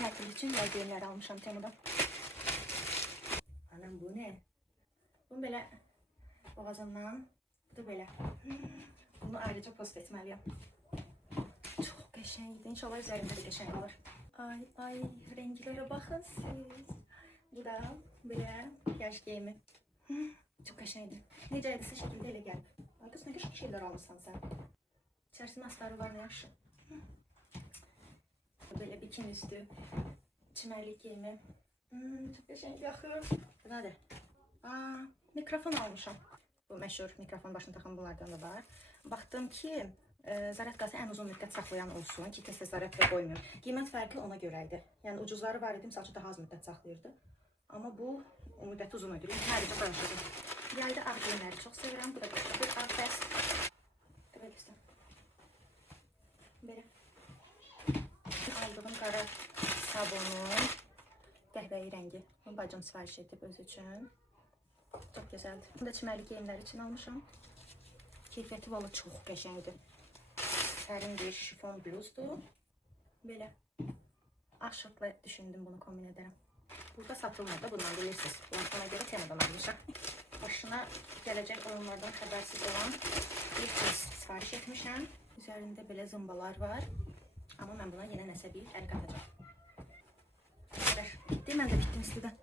tətil üçün yay geyimləri almışam Temudan. Anam bu ne? Bunu belə boğazından, bu da belə. Bunu ayrıca post etməliyəm. Çox qəşəngdir. İnşallah üzərində də qəşəng olur. Ay, renglərə baxın siz. Bu da belə yaş geyimi. Çox qəşəngdir. Necə edirsə şəkildə elə gəlib. Ay qız, nə qəşəng şeylər alırsan sən. İçərisində astarı var, nə yaxşı. Böyle bikini üstü, çimərlik geyimi. Çok qəşəng yaxır. Bu nədir? Mikrofon almışam. Bu məşhur mikrofon başına taxan bunlardan da var. Baxdım ki, zaryadkası ən uzun müddət saxlayan olsun ki, tez-tez zaryadka qoymuyorum. Qiymət fərqi ona görə idi. Yəni ucuzları var idi, misal üçün daha az müddət saxlayırdı. Amma bu o müddəti uzun ödülür. Hərəcə danışırdım. Yayda ağ geyimləri çox sevirəm. Bu da bir ağ bəst. Belə göstər. Belə. Aldığım qara sabunu, qəhvəyi rəngi. Bunu bacım sifariş edib öz üçün. Çox gözəldir. Bunu da çimərlik geyimləri üçün almışam. Keyfiyyəti valla çox qəşəngdir. Sərin bir şifon bluzdur. Belə. Ağ şortla düşündüm bunu kombin edərəm. Burada satılmır da bundan bilirsiniz. Ona görə Temudan almışam. Başına gələcək oyunlardan xəbərsiz olan bir cins sifariş etmişəm. Üzərində belə zımbalar var. Amma mən buna yenə nəsə bir əl qatacağım. Gitti, mən də bitdim istidən.